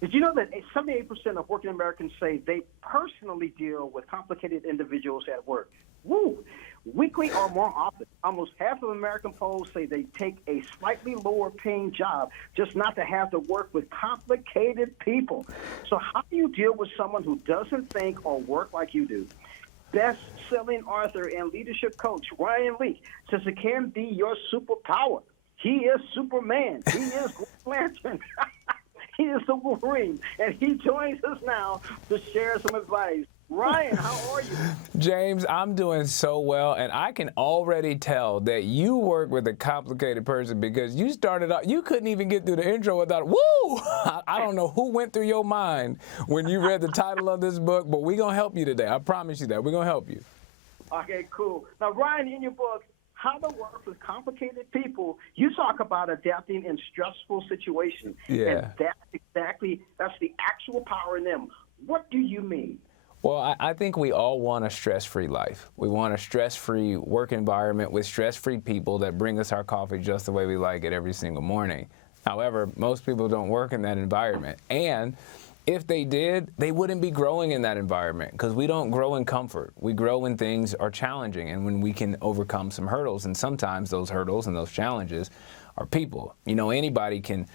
Did you know that 78% of working Americans say they personally deal with complicated individuals at work? Woo! Weekly or more often, almost half of American polls say they take a slightly lower paying job just not to have to work with complicated people. So how do you deal with someone who doesn't think or work like you do? Best-selling author and leadership coach Ryan Leake says it can be your superpower. He is Superman. He is Green Lantern. He is the Wolverine, and he joins us now to share some advice. Ryan, how are you? James, I'm doing so well, and I can already tell that you work with a complicated person because you started out, you couldn't even get through the intro without, woo! I don't know who went through your mind when you read the title of this book, but we're going to help you today. I promise you that. We're going to help you. Okay, cool. Now, Ryan, in your book, How to Work with Complicated People, you talk about adapting in stressful situations. Yeah. And that's the actual power in them. What do you mean? Well, I think we all want a stress-free life. We want a stress-free work environment with stress-free people that bring us our coffee just the way we like it every single morning. However, most people don't work in that environment. And if they did, they wouldn't be growing in that environment because we don't grow in comfort. We grow when things are challenging and when we can overcome some hurdles. And sometimes those hurdles and those challenges are people. You know, anybody can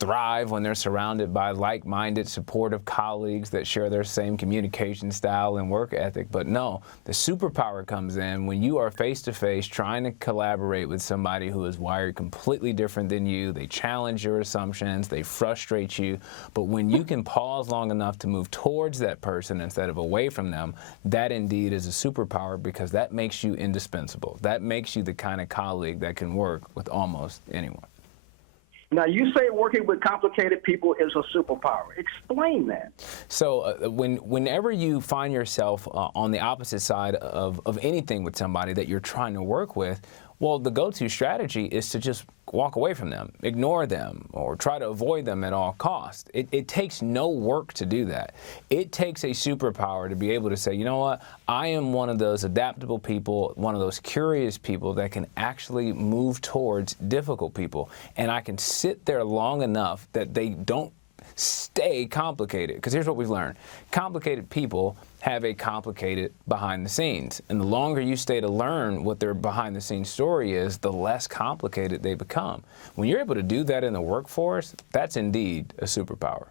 thrive when they're surrounded by like-minded, supportive colleagues that share their same communication style and work ethic. But no, the superpower comes in when you are face-to-face trying to collaborate with somebody who is wired completely different than you. They challenge your assumptions, they frustrate you. But when you can pause long enough to move towards that person instead of away from them, that indeed is a superpower because that makes you indispensable. That makes you the kind of colleague that can work with almost anyone. Now, you say working with complicated people is a superpower. Explain that. So whenever you find yourself on the opposite side of anything with somebody that you're trying to work with, well, the go-to strategy is to just walk away from them, ignore them, or try to avoid them at all costs. It takes no work to do that. It takes a superpower to be able to say, you know what, I am one of those adaptable people, one of those curious people that can actually move towards difficult people. And I can sit there long enough that they don't stay complicated. Because here's what we've learned. Complicated people have a complicated behind the scenes. And the longer you stay to learn what their behind the scenes story is, the less complicated they become. When you're able to do that in the workforce, that's indeed a superpower.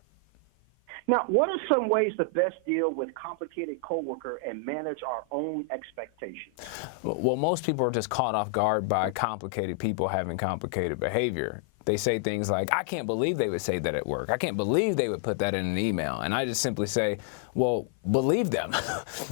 Now, what are some ways to best deal with complicated coworker and manage our own expectations? Well, most people are just caught off guard by complicated people having complicated behavior. They say things like, I can't believe they would say that at work. I can't believe they would put that in an email. And I just simply say, well, believe them.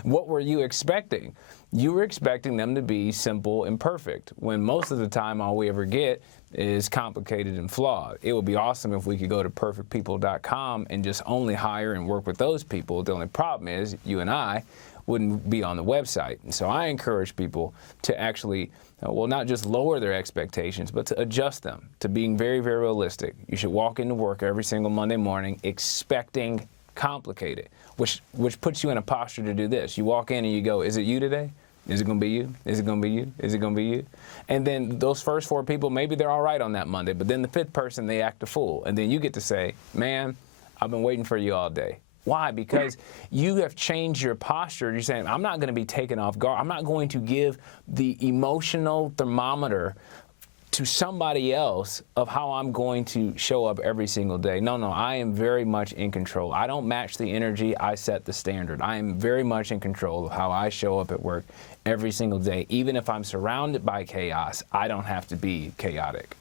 What were you expecting? You were expecting them to be simple and perfect, when most of the time all we ever get is complicated and flawed. It would be awesome if we could go to perfectpeople.com and just only hire and work with those people. The only problem is you and I wouldn't be on the website. And so I encourage people to actually, well, not just lower their expectations, but to adjust them to being very, very realistic. You should walk into work every single Monday morning expecting complicated, which puts you in a posture to do this. You walk in and you go, is it you today? Is it going to be you? Is it going to be you? Is it going to be you? And then those first 4 people, maybe they're all right on that Monday, but then the 5th person, they act a fool. And then you get to say, man, I've been waiting for you all day. Why? Because you have changed your posture. You're saying, I'm not going to be taken off guard. I'm not going to give the emotional thermometer to somebody else of how I'm going to show up every single day. No, I am very much in control. I don't match the energy, I set the standard. I am very much in control of how I show up at work every single day. Even if I'm surrounded by chaos, I don't have to be chaotic.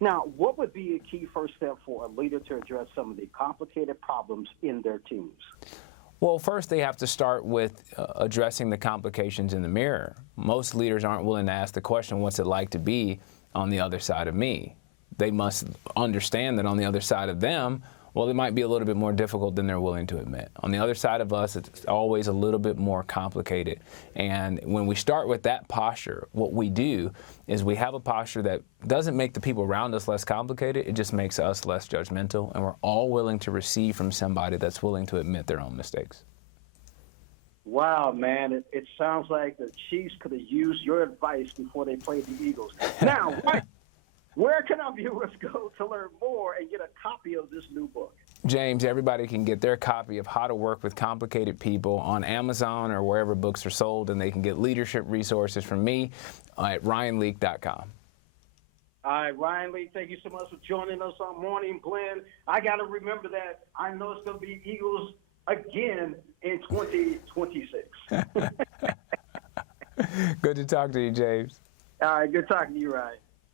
Now, what would be a key first step for a leader to address some of the complicated problems in their teams? Well, first they have to start with addressing the complications in the mirror. Most leaders aren't willing to ask the question, what's it like to be on the other side of me? They must understand that on the other side of them, well, it might be a little bit more difficult than they're willing to admit. On the other side of us, it's always a little bit more complicated. And when we start with that posture, what we do is we have a posture that doesn't make the people around us less complicated, it just makes us less judgmental, and we're all willing to receive from somebody that's willing to admit their own mistakes. Wow, man, it sounds like the Chiefs could have used your advice before they played the Eagles. Now, Where can our viewers go to learn more and get a copy of this new book? James, everybody can get their copy of How to Work with Complicated People on Amazon or wherever books are sold, and they can get leadership resources from me at ryanleak.com. All right, Ryan Lee, thank you so much for joining us on Morning Blend. I got to remember that. I know it's going to be Eagles again in 2026. Good to talk to you, James. All right, good talking to you, Ryan.